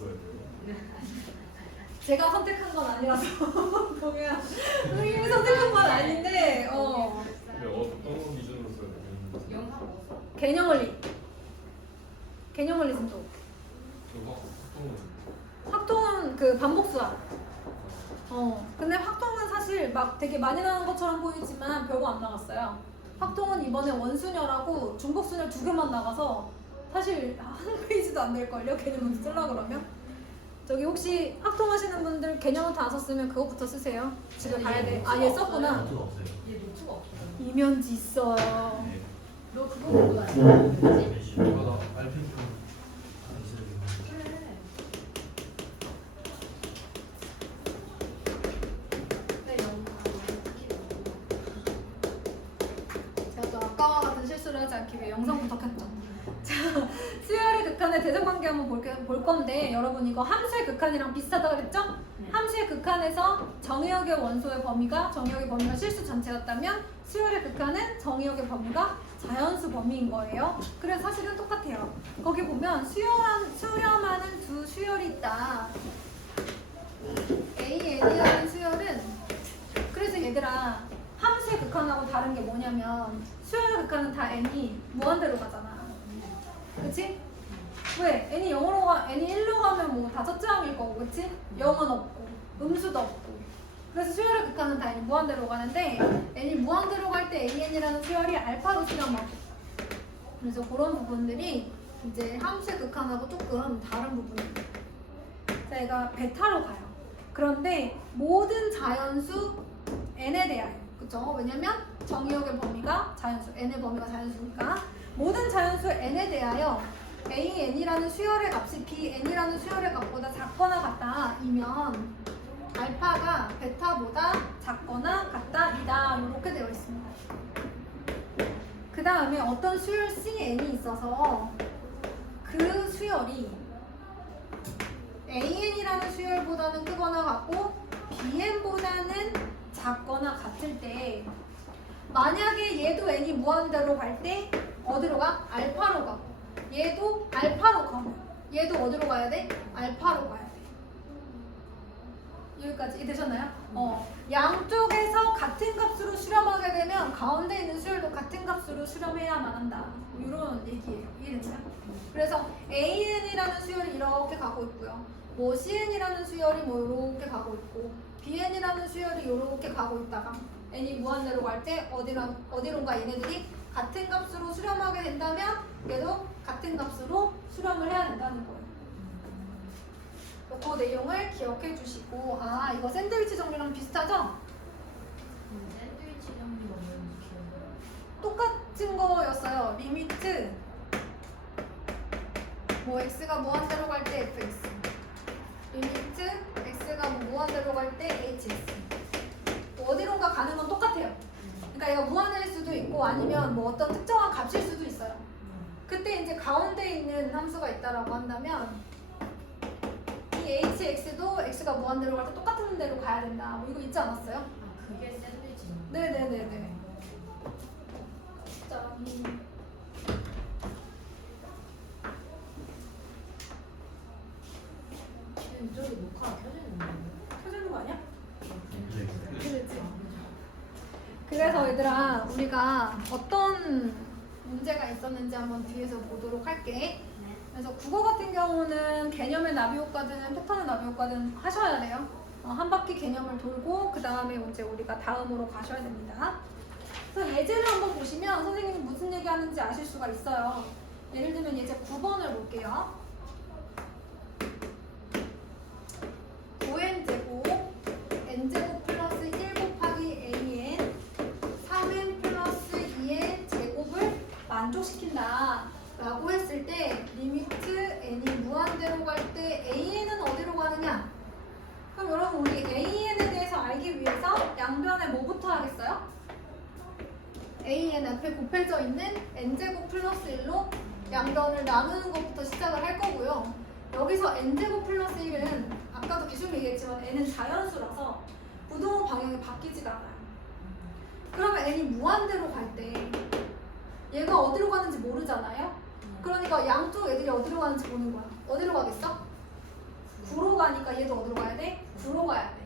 써야 돼요? 제가 선택한 건 아니라서 보면 선생님이 선택한 건 아닌데 근데 어떤 기준으로 써야 돼요? 개념 원리 진도 확통은 그 반복수학. 근데 확통은 사실 막 되게 많이 나온 것처럼 보이지만 별거 안 나갔어요. 확통은 이번에 원순열하고 중복순열 2개만 나가서 사실 한 페이지도 안 될걸요? 개념 쓰려고 그러면. 저기 혹시 확통하시는 분들 개념은 다 썼으면 그것부터 쓰세요. 집에 가야 돼. 아, 얘 썼구나. 노트가 없어요. 얘 노트가 없어. 이면지 있어요. 네. 너 그거 보고 다니지? 이거 나 알펜 좀 있어야 되는데. 그래. 제가 또 아까와 같은 실수를 하지 않기 위해 영상부터 켰죠. 자, 수열의 극한의 대정관계 한번 볼 건데 여러분 이거 함수의 극한이랑 비슷하다 그랬죠? 네. 함수의 극한에서 정의역의 원소의 범위가 정의역의 범위가 실수 전체였다면 수열의 극한은 정의역의 범위가 자연수 범위인 거예요. 그래서 사실은 똑같아요. 거기 보면 수렴하는 두 수열이 있다. AN이라는 수열은 그래서 얘들아 함수의 극한하고 다른 게 뭐냐면 수열의 극한은 다 n이 무한대로 가잖아. 그치? 왜? n이 0으로 n이 1로 가면 뭐 다 첫째 항일 거고, 그치? 0은 없고, 음수도 없고. 그래서 수열의 극한은 다 n이 무한대로 가는데 n이 무한대로 갈 때 an이라는 수열이 알파로 수렴하고. 그래서 그런 부분들이 이제 함수의 극한하고 조금 다른 부분이에요. 제가 베타로 가요. 그런데 모든 자연수 n에 대하여, 그쵸? 왜냐면 정의역의 범위가 자연수, n의 범위가 자연수니까 모든 자연수 n에 대하여 an이라는 수열의 값이 bn이라는 수열의 값보다 작거나 같다이면 알파가 베타보다 작거나 같다이다 이렇게 되어 있습니다. 그 다음에 어떤 수열 cn이 있어서 그 수열이 an이라는 수열보다는 크거나 같고 bn보다는 작거나 같을 때 만약에 얘도 n이 무한대로 갈 때 어디로 가? 알파로 가고 얘도 알파로 가면 얘도 어디로 가야 돼? 알파로 가야 돼. 여기까지 이해되셨나요? 양쪽에서 같은 값으로 수렴하게 되면 가운데 있는 수열도 같은 값으로 수렴해야만 한다. 이런 얘기예요. 이해됐나요? 그래서 AN이라는 수열이 이렇게 가고 있고요. 뭐 CN이라는 수열이 뭐 이렇게 가고 있고 BN이라는 수열이 이렇게 가고 있다가 n이 무한대로 갈 때 어디론가 얘네들이 같은 값으로 수렴하게 된다면 얘도 같은 값으로 수렴을 해야 된다는 거예요. 그 내용을 기억해 주시고 아 이거 샌드위치 정리랑 비슷하죠? 샌드위치 정리가 뭔지 기억나. 똑같은 거였어요. 리미트 뭐 x가 무한대로 갈 때 fx 리미트 x가 무한대로 갈 때 hx 어디론가 가는 건 똑같아요. 그러니까 얘가 무한일 수도 있고 아니면 뭐 어떤 특정한 값일 수도 있어요. 그때 이제 가운데 있는 함수가 있다라고 한다면 이 hx도 x가 무한대로 갈 때 똑같은 데로 가야 된다. 뭐 이거 있지 않았어요? 아 그게 샌드위치. 네네네네. 자, 이쪽에 녹화가 켜지는데. 켜지는 거 아니야? 네. 그렇지. 그래서 얘들아 우리가 어떤 문제가 있었는지 한번 뒤에서 보도록 할게. 그래서 국어 같은 경우는 개념의 나비 효과든 패턴의 나비 효과든 하셔야 돼요. 한 바퀴 개념을 돌고 그 다음에 이제 우리가 다음으로 가셔야 됩니다. 그래서 예제를 한번 보시면 선생님이 무슨 얘기하는지 아실 수가 있어요. 예를 들면 예제 9번을 볼게요. 5n제곱 n제곱 플러스 1 곱하기 an 3n 플러스 2n 제곱을 만족시킨다 라고 했을 때 리미트 n이 무한대로 갈 때 an은 어디로 가느냐? 그럼 여러분 우리 an에 대해서 알기 위해서 양변에 뭐부터 하겠어요? an 앞에 곱해져 있는 n제곱 플러스 1로 양변을 나누는 것부터 시작을 할 거고요. 여기서 n제곱 플러스 1은 아까도 기술 얘기했지만 n은 자연수라서 부동호 방향이 바뀌지가 않아요. 그러면 n이 무한대로 갈 때 얘가 어디로 가는지 모르잖아요. 그러니까 양쪽 애들이 어디로 가는지 보는 거야. 어디로 가겠어? 얘도 어디로 가야 돼? 9로 가야 돼.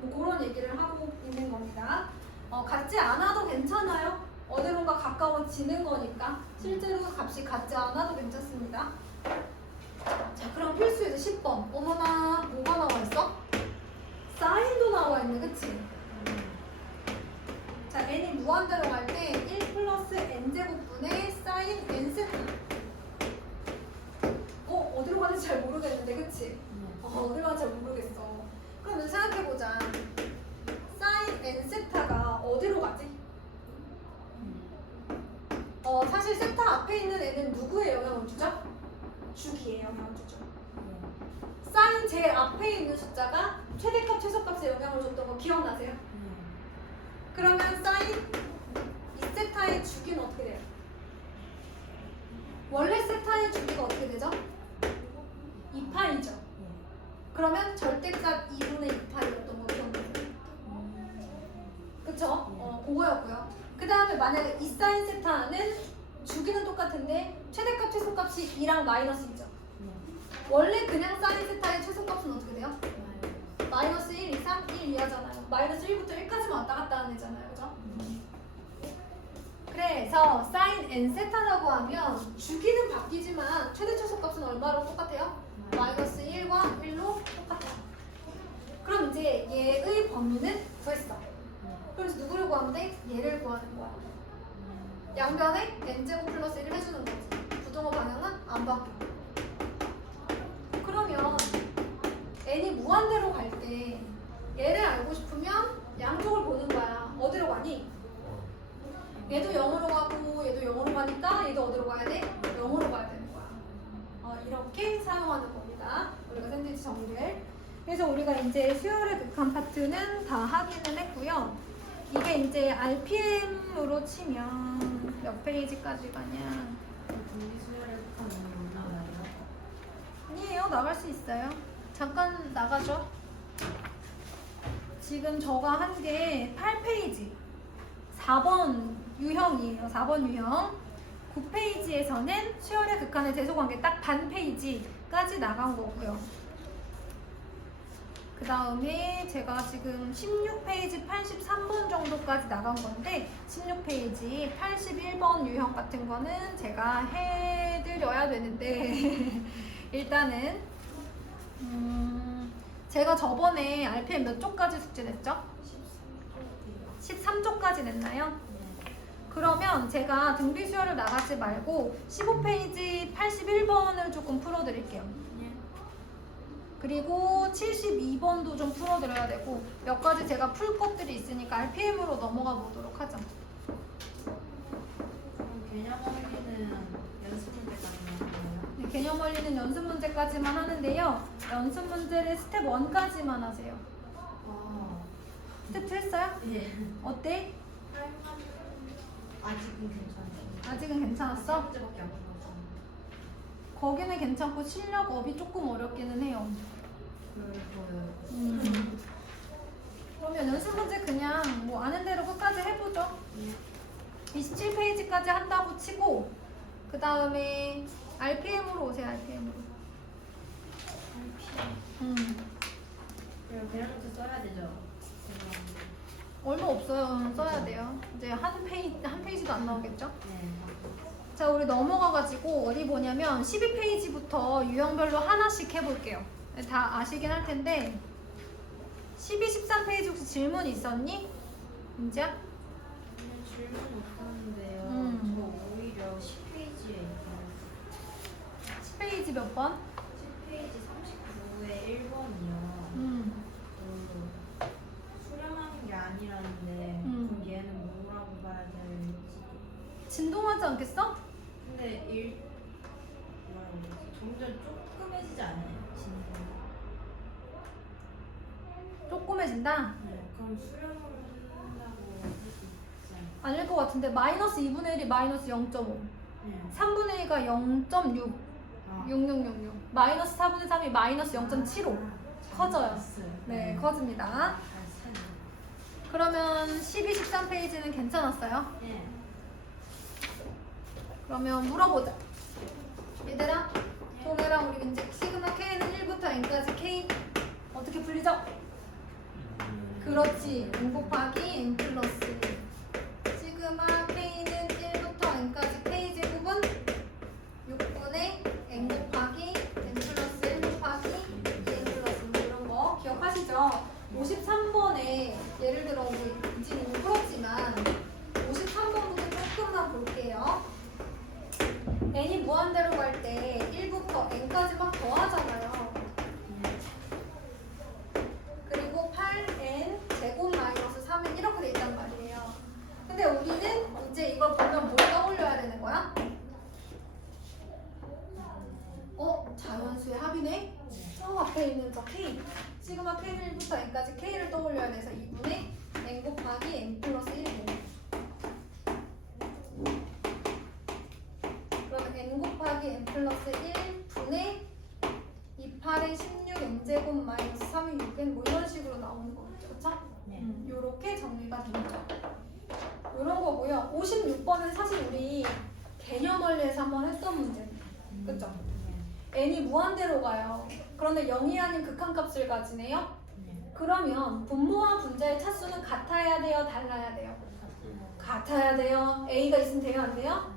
뭐 그런 얘기를 하고 있는 겁니다. 같지 않아도 괜찮아요. 어디론가 가까워지는 거니까 실제로 값이 같지 않아도 괜찮습니다. 자, 그럼 필수에서 10번. 어머나, 뭐가 나와 있어? 사인도 나와 있네, 그치? 자, n이 무한대로 갈 때 1 플러스 n제곱분의 사인 n 세타. 어디로 가는지 잘 모르겠는데, 그치? 어디로 가는지 잘 모르겠어. 그러면 생각해보자. 사인 n 세타가 어디로 가지? 사실 세타 앞에 있는 n은 누구에 영향을 주죠? 주기에 영향을 주죠. 사인 제일 앞에 있는 숫자가 최대값, 최소값에 영향을 줬던 거 기억나세요? 그러면 사인 2세타의 주기는 어떻게 돼요? 원래 세타의 주기가 어떻게 되죠? 2파이죠. 그러면 절대값 2분의 2파이였던 거 기억나세요? 그쵸? 그거였고요. 그 다음에 만약에 이 사인 세타는 주기는 똑같은데 최대값, 최소값이 2랑 마이너스 2죠. 원래 그냥 사인 세타의 최소값은 어떻게 돼요? 마이너스 1, 2, 3, 1, 2 하잖아요. 마이너스 1부터 1까지만 왔다 갔다 하는 애잖아요. 그죠? 그래서 사인 n 세타라고 하면 주기는 바뀌지만 최대 최소값은 얼마로 똑같아요? 마이너스 1과 1로 똑같아요. 그럼 이제 얘의 범위는 구했어. 그래서 누구를 구하면 돼? 얘를 구하는 거야. 양변에 n제곱 플러스 1을 해주는 거지. 부동호 방향은 안 바뀌어. 그러면 n이 무한대로 갈 때 얘를 알고 싶으면 양쪽을 보는 거야. 어디로 가니? 얘도 0으로 가고 얘도 0으로 가니까 얘도 어디로 가야 돼? 0으로 가야 되는 거야. 이렇게 사용하는 겁니다. 우리가 샌드위치 정리를. 그래서 우리가 이제 수열의 극한 파트는 다 확인을 했고요. 이게 이제 RPM으로 치면 몇 페이지까지 가냐? 아니에요. 나갈 수 있어요. 잠깐 나가죠. 지금 저가 한 게 8페이지 4번 유형이에요. 4번 유형 9페이지에서는 수열의 극한의 대소관계 딱 반 페이지까지 나간 거고요. 그 다음에 제가 지금 16페이지 83번 정도까지 나간 건데 16페이지 81번 유형 같은 거는 제가 해드려야 되는데 일단은 제가 저번에 RPM 몇 쪽까지 숙제 냈죠? 13쪽까지 냈나요? 그러면 제가 등비 수열을 나가지 말고 15페이지 81번을 조금 풀어드릴게요. 그리고 72번도 좀 풀어드려야 되고 몇 가지 제가 풀 것들이 있으니까 RPM으로 넘어가 보도록 하죠. 개념 원리는 연습 문제까지만 하나요? 네, 개념 원리는 연습 문제까지만 하는데요. 연습 문제를 스텝 1까지만 하세요. 스텝 2 했어요? 예. 어때? 아직은 괜찮아요. 아직은 괜찮았어? 문제밖에 안 풀었어. 거기는 괜찮고 실력업이 조금 어렵기는 해요. 그래서 그러면 연습 문제 그냥 뭐 아는 대로 끝까지 해보죠. 27페이지까지 한다고 치고 그 다음에 RPM으로 오세요. RPM으로. 그리고 배열부터 써야 되죠. 얼마 없어요. 써야 돼요. 이제 한 페이지도 안 나오겠죠? 네. 자, 우리 넘어가가지고 어디 보냐면 12페이지부터 유형별로 하나씩 해볼게요. 다 아시긴 할 텐데 12, 13페이지 혹시 질문 있었니? 민지야? 질문 없었는데요. 저 오히려 10페이지에 있어요. 10페이지 몇 번? 10페이지 39에 1번이요. 수렴하는 게 아니라는데 그럼 얘는 뭐라고 봐야 될지. 진동하지 않겠어? 근데 뭐라고 해야 되지? 점점 조그매지지 않아요? 진동. 조그매진다? 네. 그럼 수렴을 한다고 할 수 있지 않아요? 아닐 것 같은데 마이너스 2분의 1이 마이너스 0.5 네. 3분의 1가 0.6 6666 마이너스 4분의 3이 마이너스 0.75 커져요. 네, 커집니다. 그러면 12, 13페이지는 괜찮았어요? 네. 그러면 물어보자. 얘들아, 동해랑 우리 민지 시그마 K는 1부터 N까지 K 그렇지. n 곱하기 n 플러스 시그마 k는 1부터 n까지 k 제곱은 6분의 n 곱하기 n 플러스 1 곱하기 n 플러스 2 이런 거 기억하시죠? 53번에 예를 들어 우리 이진이 풀었지만 53번부터 조금만 볼게요. n이 무한대로 갈 때 1부터 n까지 막 더하잖아요. 그리고 8n 제곱 마이너스 3n 이렇게 돼 있단 말이에요. 근데 우리는 이제 이걸 보면 뭘 떠올려야 되는 거야? 자연수의 합이네? 앞에 있는 저 k 시그마 k는 1부터 n까지 k를 떠올려야 돼서 2분의 n 곱하기 n 플러스 1이네. 그러면 n 곱하기 n 플러스 1분의 28에 16 n제곱 마이너스 3이 6n 뭐 이런 식으로 나오는 거겠죠. 그쵸? 네. 요렇게 정리가 됩니다. 요런 거고요. 56번은 사실 우리 개념 원리에서 한번 했던 문제입니다. 그쵸? n이 무한대로 가요. 그런데 0이 아닌 극한값을 가지네요. 그러면 분모와 분자의 차수는 같아야 돼요? 달라야 돼요? 같아야 돼요. a가 있으면 돼요? 안 돼요?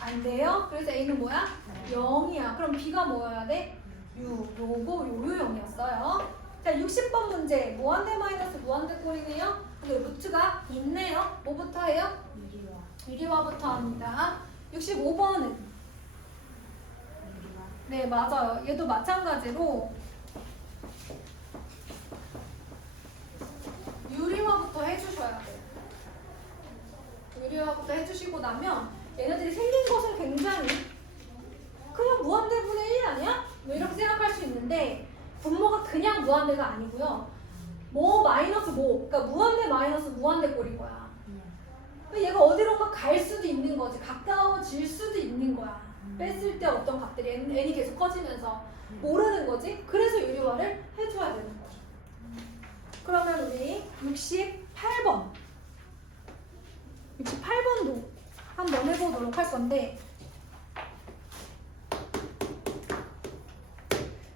안 돼요. 그래서 a는 뭐야? 0이야. 그럼 b가 뭐여야 돼? 6. 요거 요요형이었어요. 자, 60번 문제. 무한대 마이너스 무한대 꼴이네요. 근데 루트가 있네요. 뭐부터 해요? 유리화부터 합니다. 65번은 네, 맞아요. 얘도 마찬가지로 유리화부터 해주셔야 돼요. 유리화부터 해주시고 나면 얘네들이 생긴 것은 굉장히 그냥 무한대분의 1 아니야? 뭐 이렇게 생각할 수 있는데 분모가 그냥 무한대가 아니고요. 뭐 마이너스 뭐, 그러니까 무한대 마이너스 무한대 꼴인 거야. 얘가 어디론가 갈 수도 있는 거지. 가까워질 수도 있는 거야. 뺐을 때 어떤 값들이 n이 계속 커지면서 모르는 거지. 그래서 유리화를 해줘야 되는 거죠. 그러면 우리 68번 68번도 한번 해보도록 할 건데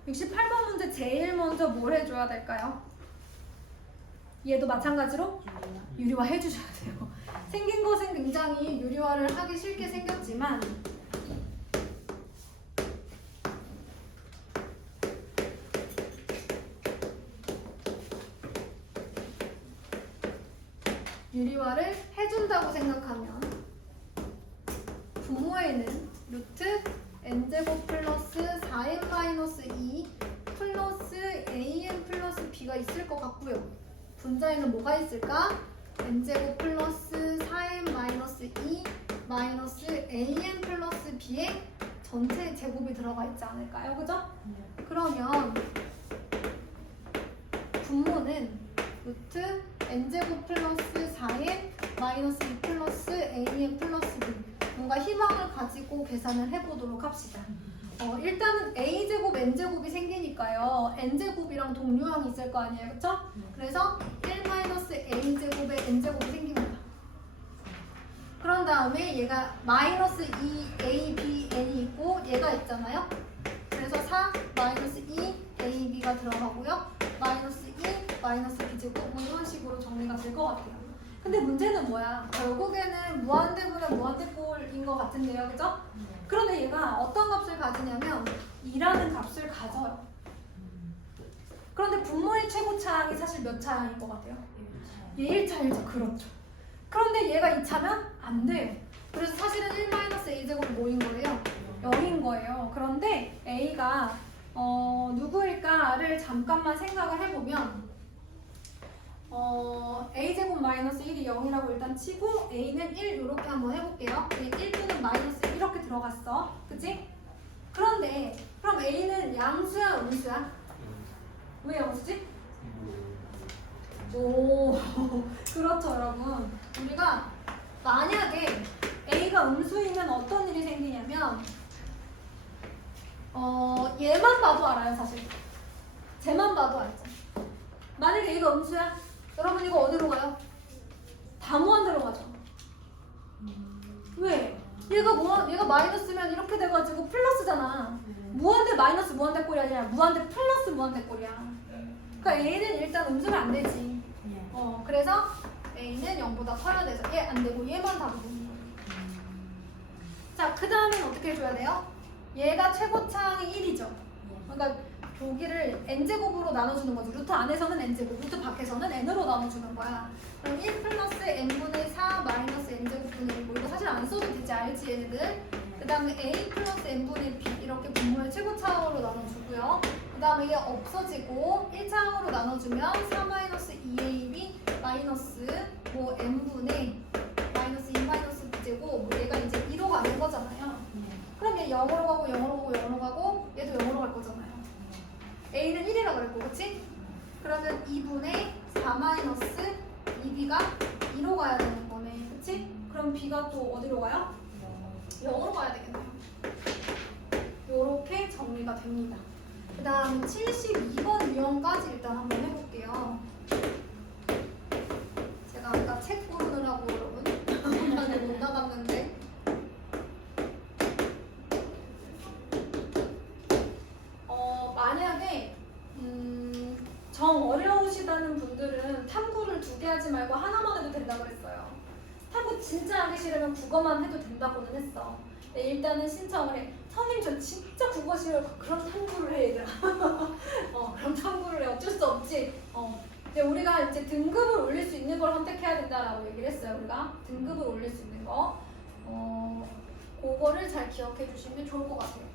68번 문제 제일 먼저 뭘 해줘야 될까요? 얘도 마찬가지로 유리화 해주셔야 돼요. 생긴 것은 굉장히 유리화를 하기 쉽게 생겼지만 유리화를 해준다고 생각하면 분모에는 루트 n제곱 플러스 4n 마이너스 2 플러스 an 플러스 b가 있을 것 같고요. 분자에는 뭐가 있을까? n제곱 플러스 4n 마이너스 2 마이너스 an 플러스 b의 전체 제곱이 들어가 있지 않을까요? 그죠? 그러면 분모는 루트 n제곱 플러스 4n 마이너스 2 플러스 an 플러스 b 뭔가 희망을 가지고 계산을 해보도록 합시다. 일단은 a제곱 n제곱이 생기니까요. n제곱이랑 동류항이 있을 거 아니에요. 그쵸? 그래서 1 마이너스 a제곱에 n제곱이 생깁니다. 그런 다음에 얘가 마이너스 2 a, b, n이 있고 얘가 있잖아요. 그래서 4 마이너스 2 a, b가 들어가고요. 마이너스 2 마이너스 b제곱 뭐 이런 식으로 정리가 될 것 같아요. 근데 문제는 뭐야? 결국에는 무한대분의 무한대꼴인 것 같은데요. 그죠? 그런데 얘가 어떤 값을 가지냐면 2라는 값을 가져요. 그런데 분모의 최고차항이 사실 몇 차항인 것 같아요? 얘 1차이죠. 그렇죠. 그런데 얘가 2차면 안 돼요. 그래서 사실은 1-a제곱이 뭐인 거예요? 0인 거예요. 그런데 a가 누구일까를 잠깐만 생각을 해보면 a제곱 마이너스 1이 0이라고 일단 치고 a는 1 이렇게 한번 해볼게요. 1또는 마이너스 1 이렇게 들어갔어. 그치? 그런데 그럼 a는 양수야 음수야? 왜 양수지? 오 그렇죠 여러분. 우리가 만약에 a가 음수이면 어떤 일이 생기냐면 얘만 봐도 알아요 사실. 쟤만 봐도 알죠. 만약에 얘가 음수야? 여러분 이거 어디로 가요? 다 무한대로 가죠. 왜? 얘가 마이너스면 이렇게 돼가지고 플러스잖아. 무한대 마이너스 무한대 꼴이 아니라 무한대 플러스 무한대 꼴이야. 그러니까 얘는 일단 음수는 안 되지. 그래서 A는 0보다 커야 돼서 얘 안 되고 얘만 답을 보는 거예요. 자, 그 다음엔 어떻게 해줘야 돼요? 얘가 최고차항이 1이죠. 그러니까 여기를 n제곱으로 나눠주는 거지. 루트 안에서는 n제곱, 루트 밖에서는 n으로 나눠주는 거야. 그럼 1 플러스 n분의 4 마이너스 n제곱분의 1. 이거 사실 안 써도 되지, 알지 얘네들? 그 다음에 a 플러스 n분의 b 이렇게 분모를 최고차항으로 나눠주고요. 그 다음에 이게 없어지고 1차항으로 나눠주면 4 마이너스 2ab 마이너스 뭐 n분의 마이너스 2 마이너스 b제곱 뭐 얘가 이제 2로 가는 거잖아요. 그럼 얘 0으로 가고 0으로 가고 0으로 가고 얘도 0으로 갈 거잖아요. A는 1이라고 그랬고, 그치? 그러면 2분의 4 마이너스 2B가 2로 가야 되는 거네, 그치? 그럼 B가 또 어디로 가요? 0으로 가야 되겠네요. 요렇게 정리가 됩니다. 그 다음 72번 유형까지 일단 한번 해볼게요. 제가 아까 책 고르느라고 여러분 한번에 못 나갔는데 만약에 정 어려우시다는 분들은 탐구를 2개 하지 말고 하나만 해도 된다고 그랬어요. 탐구 진짜 하기 싫으면 국어만 해도 된다고는 했어. 네, 일단은 신청을 해. 선생님 저 진짜 국어 싫어요. 그럼 탐구를 해 얘들아. 그럼 탐구를 해. 어쩔 수 없지. 근데 우리가 이제 등급을 올릴 수 있는 걸 선택해야 된다라고 얘기를 했어요. 우리가 등급을 올릴 수 있는 거. 그거를 잘 기억해 주시면 좋을 것 같아요.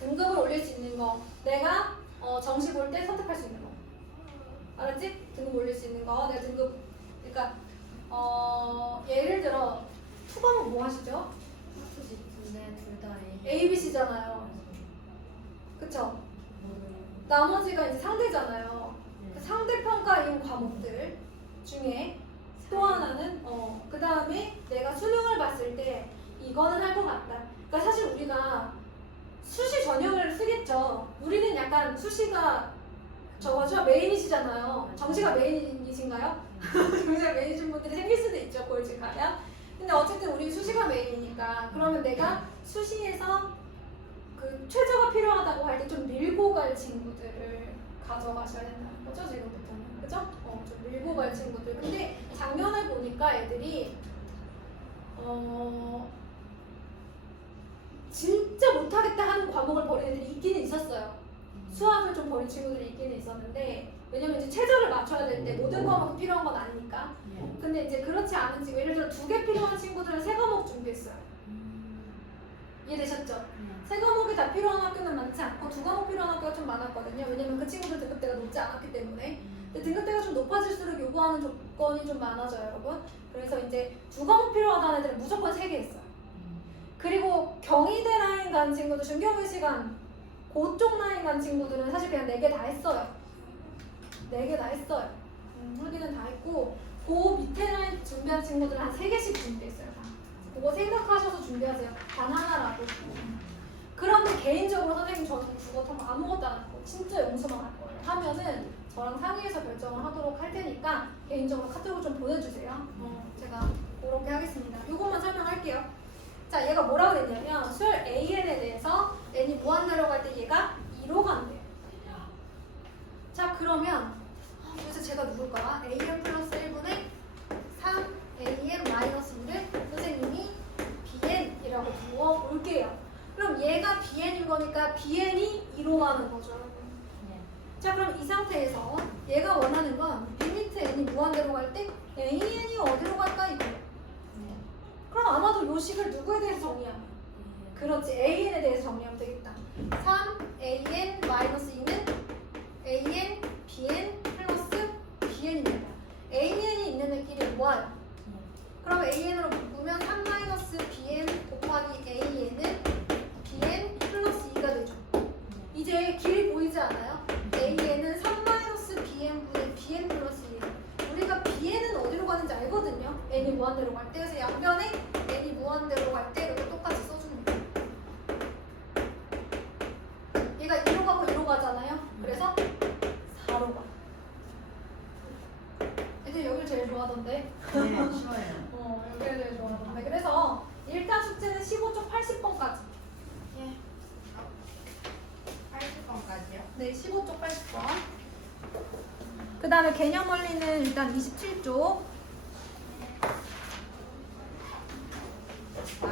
등급을 올릴 수 있는 거. 내가 정시 볼 때 선택할 수 있는 거. 알았지? 등급 올릴 수 있는 거. 내가 등급, 그러니까 예를 들어 투과목 뭐 하시죠? 근데 둘다 A, B, C잖아요. 그쵸? 나머지가 이제 상대잖아요. 그 상대평가인 과목들 중에 또 하나는 그 다음에 내가 수능을 봤을 때 이거는 할 것 같다. 그러니까 사실 우리가 수시 전형을 쓰겠죠. 우리는 약간 수시가 저거죠? 메인이시잖아요. 정시가 메인이신가요? 정시가 메인이신 분들이 생길 수도 있죠. 골직가요. 근데 어쨌든 우리 수시가 메인이니까 그러면 내가 수시에서 그 최저가 필요하다고 할 때 좀 밀고 갈 친구들을 가져가셔야 된다는 거죠. 지금부터는. 그죠? 좀 밀고 갈 친구들. 근데 작년에 보니까 애들이 진짜 못하겠다 하는 과목을 버린 애들이 있기는 있었어요. 수학을 좀 버린 친구들이 있기는 있었는데 왜냐면 이제 최저를 맞춰야 될 때 모든 과목이 필요한 건 아니니까. 근데 이제 그렇지 않은 친구, 예를 들어 2개 필요한 친구들은 3과목 준비했어요. 이해되셨죠? 3과목이 다 필요한 학교는 많지 않고 2과목 필요한 학교가 좀 많았거든요. 왜냐면 그 친구들 등급대가 높지 않았기 때문에. 근데 등급대가 좀 높아질수록 요구하는 조건이 좀 많아져요, 여러분. 그래서 이제 2과목 필요하다는 애들은 무조건 3개 했어요. 그리고 경희대 라인 간 친구들, 중경희 시간 그쪽 라인 간 친구들은 사실 그냥 4개 다 했어요. 4개 다 했어요. 물기는 다 했고 그 밑에 라인 준비한 친구들은 한 3개씩 준비했어요. 다. 그거 생각하셔서 준비하세요. 단 하나라도. 그런데 개인적으로 선생님 저는 국어 탐구 아무것도 안 할 거예요. 진짜 용서만 할 거예요. 하면은 저랑 상의해서 결정을 하도록 할 테니까 개인적으로 카톡을 좀 보내주세요. 제가 그렇게 하겠습니다. 이것만 설명할게요. 자, 얘가 뭐라고 했냐면 수열 AN에 대해서 n이 무한 내려갈 때 얘가 2로 간대요. 자, 그러면 도대체 제가 누굴까? AN 플러스 1분의 3 AN 마이너스 2를 선생님이 BN이라고 두어 볼게요. 그럼 얘가 BN인 거니까 BN이 2로 가는 거죠, 여러분. 자, 그럼 이 상태에서 얘가 원하는 건 B 밑에 n이 무한대로 갈 때 AN이 어디로 갈까 이거예요. 그럼 아마도 요 식을 누구에 대해서 정리하면? 그렇지, AN에 대해서 정리하면 되겠다. 3AN 마이너스 2는 AN, BN 플러스 BN입니다. AN이 있는 애끼리 모아요. 그럼 AN으로 묶으면 3 마이너스 BN 곱하기 AN은 BN 플러스 2가 되죠. 이제 길이 보이지 않아요? AN은 3 마이너스 BN분의 BN 플러스 2. 우리가 BN은 어디로 가는지 알거든요. n이 무한대로 갈 때. 그래서 양변에 n이 무한대로 갈 때 이렇게 똑같이 써주는 거예요. 얘가 2로 가고 2로 가잖아요. 그래서 4로 가. 애들 여기를 제일 좋아하던데. 네, 쉬워요. 여기를 제일 좋아하던데. 그래서 일단 숙제는 15쪽 80번까지. 예. 80번까지요? 네, 15쪽 80번. 그 다음에 개념 원리는 일단 27쪽. 저